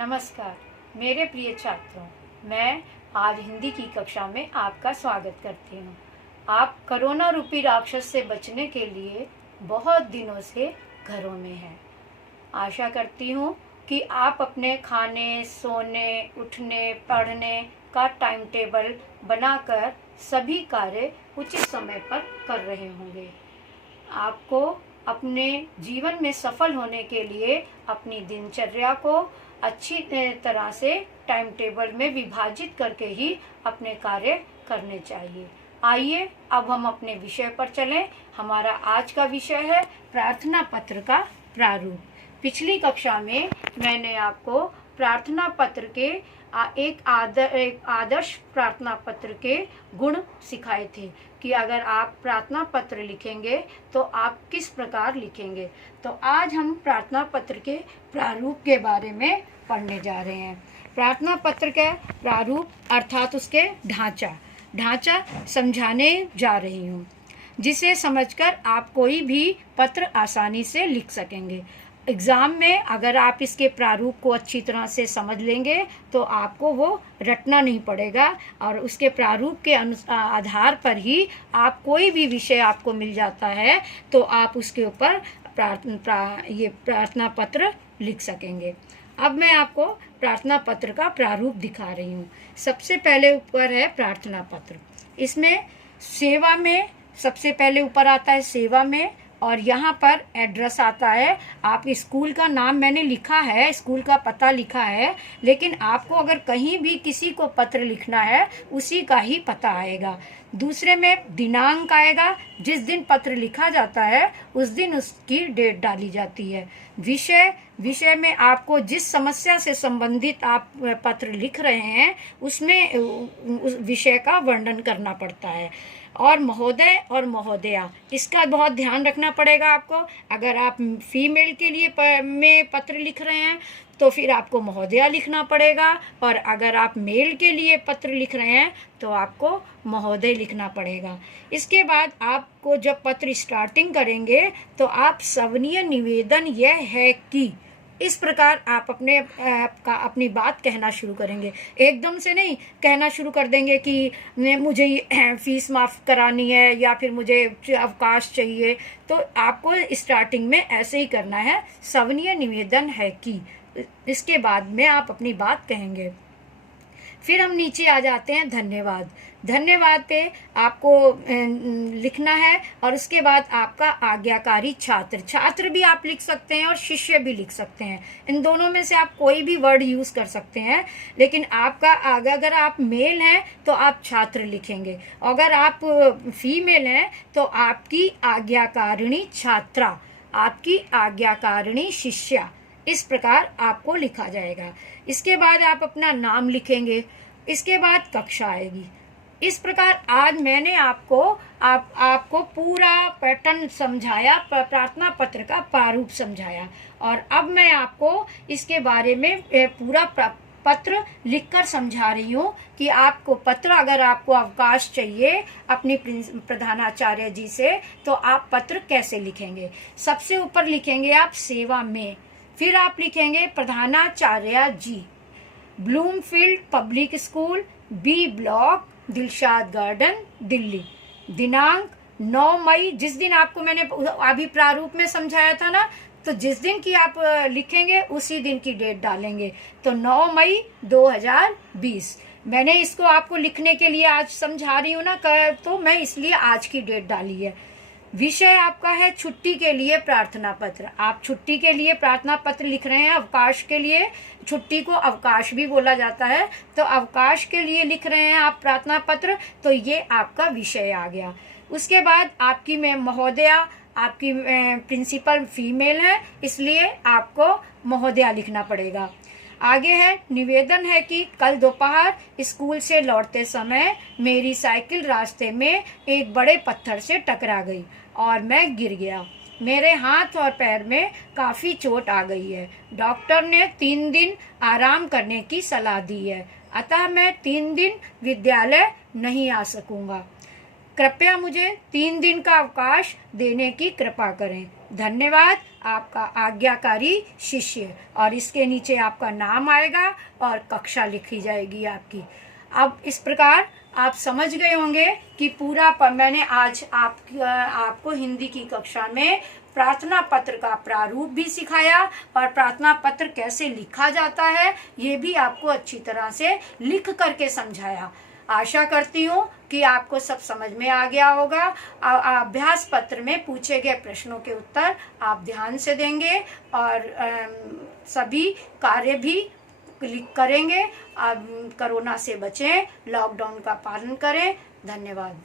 नमस्कार मेरे प्रिय छात्रों, मैं आज हिंदी की कक्षा में आपका स्वागत करती हूँ। आप कोरोना रूपी राक्षस से बचने के लिए बहुत दिनों से घरों में हैं। आशा करती हूँ कि आप अपने खाने, सोने, उठने, पढ़ने का टाइम टेबल बनाकर सभी कार्य उचित समय पर कर रहे होंगे। आपको अपने जीवन में सफल होने के लिए अपनी दिनचर्या को अच्छी तरह से टाइम टेबल में विभाजित करके ही अपने कार्य करने चाहिए। आइए अब हम अपने विषय पर चलें। हमारा आज का विषय है प्रार्थना पत्र का प्रारूप। पिछली कक्षा में मैंने आपको प्रार्थना पत्र के एक आदर्श प्रार्थना पत्र के गुण सिखाए थे कि अगर आप प्रार्थना पत्र लिखेंगे तो आप किस प्रकार लिखेंगे। तो आज हम प्रार्थना पत्र के प्रारूप के बारे में पढ़ने जा रहे हैं। प्रार्थना पत्र का प्रारूप अर्थात उसके ढांचा समझाने जा रही हूँ, जिसे समझकर आप कोई भी पत्र आसानी से लिख सकेंगे। एग्ज़ाम में अगर आप इसके प्रारूप को अच्छी तरह से समझ लेंगे तो आपको वो रटना नहीं पड़ेगा और उसके प्रारूप के आधार पर ही आप कोई भी विषय आपको मिल जाता है तो आप उसके ऊपर प्रार्थना पत्र लिख सकेंगे। अब मैं आपको प्रार्थना पत्र का प्रारूप दिखा रही हूँ। सबसे पहले ऊपर है प्रार्थना पत्र। इसमें सेवा में सबसे पहले ऊपर आता है सेवा में, और यहाँ पर एड्रेस आता है। आप स्कूल का नाम मैंने लिखा है, स्कूल का पता लिखा है, लेकिन आपको अगर कहीं भी किसी को पत्र लिखना है उसी का ही पता आएगा। दूसरे में दिनांक आएगा, जिस दिन पत्र लिखा जाता है उस दिन उसकी डेट डाली जाती है। विषय में आपको जिस समस्या से संबंधित आप पत्र लिख रहे हैं उसमें उस विषय का वर्णन करना पड़ता है। और महोदय और महोदया, इसका बहुत ध्यान रखना पड़ेगा आपको। अगर आप फीमेल के लिए में पत्र लिख रहे हैं तो फिर आपको महोदया लिखना पड़ेगा, और अगर आप मेल के लिए पत्र लिख रहे हैं तो आपको महोदय लिखना पड़ेगा। इसके बाद आपको जब पत्र स्टार्टिंग करेंगे तो आप सवनीय निवेदन यह है कि, इस प्रकार आप अपनी बात कहना शुरू करेंगे। एकदम से नहीं कहना शुरू कर देंगे कि मुझे फीस माफ़ करानी है या फिर मुझे अवकाश चाहिए। तो आपको स्टार्टिंग में ऐसे ही करना है, सवनीय निवेदन है कि, इसके बाद में आप अपनी बात कहेंगे। फिर हम नीचे आ जाते हैं धन्यवाद पे आपको लिखना है, और उसके बाद आपका आज्ञाकारी छात्र भी आप लिख सकते हैं और शिष्य भी लिख सकते हैं। इन दोनों में से आप कोई भी वर्ड यूज़ कर सकते हैं, लेकिन आपका अगर आप मेल हैं तो आप छात्र लिखेंगे, अगर आप फीमेल हैं तो आपकी आज्ञाकारिणी छात्रा, आपकी आज्ञाकारिणी शिष्या, इस प्रकार आपको लिखा जाएगा। इसके बाद आप अपना नाम लिखेंगे, इसके बाद कक्षा आएगी। इस प्रकार आज मैंने आपको पूरा पैटर्न समझाया, प्रार्थना पत्र का प्रारूप समझाया, और अब मैं आपको इसके बारे में पूरा पत्र लिखकर समझा रही हूँ कि आपको पत्र, अगर आपको अवकाश चाहिए अपनी प्रधानाचार्य जी से तो आप पत्र कैसे लिखेंगे। सबसे ऊपर लिखेंगे आप सेवा में, फिर आप लिखेंगे प्रधानाचार्य ji, Bloomfield Public School, B block, Dilshad Garden, Delhi. दिनांक 9 मई, जिस दिन आपको मैंने अभी प्रारूप में समझाया था ना, तो जिस दिन की आप लिखेंगे उसी दिन की डेट डालेंगे। तो 9 मई 2020। मैंने इसको आपको लिखने के लिए आज समझा रही हूँ ना, तो मैं इसलिए आज की डेट डाली है। विषय आपका है छुट्टी के लिए प्रार्थना पत्र। आप छुट्टी के लिए प्रार्थना पत्र लिख रहे हैं, अवकाश के लिए, छुट्टी को अवकाश भी बोला जाता है, तो अवकाश के लिए लिख रहे हैं आप प्रार्थना पत्र, तो ये आपका विषय आ गया। उसके बाद आपकी महोदया, आपकी प्रिंसिपल फीमेल है, इसलिए आपको महोदया लिखना पड़ेगा। आगे है निवेदन है कि कल दोपहर स्कूल से लौटते समय मेरी साइकिल रास्ते में एक बड़े पत्थर से टकरा गई और मैं गिर गया। मेरे हाथ और पैर में काफ़ी चोट आ गई है। डॉक्टर ने 3 दिन आराम करने की सलाह दी है, अतः मैं 3 दिन विद्यालय नहीं आ सकूंगा। कृपया मुझे 3 दिन का अवकाश देने की कृपा करें। धन्यवाद। आपका आज्ञाकारी शिष्य, और इसके नीचे आपका नाम आएगा और कक्षा लिखी जाएगी आपकी। अब इस प्रकार आप समझ गए होंगे कि पूरा मैंने आज आपको हिंदी की कक्षा में प्रार्थना पत्र का प्रारूप भी सिखाया और प्रार्थना पत्र कैसे लिखा जाता है ये भी आपको अच्छी तरह से लिख करके समझाया। आशा करती हूँ कि आपको सब समझ में आ गया होगा। अभ्यास पत्र में पूछे गए प्रश्नों के उत्तर आप ध्यान से देंगे और सभी कार्य भी करेंगे। अब कोरोना से बचें, लॉकडाउन का पालन करें। धन्यवाद।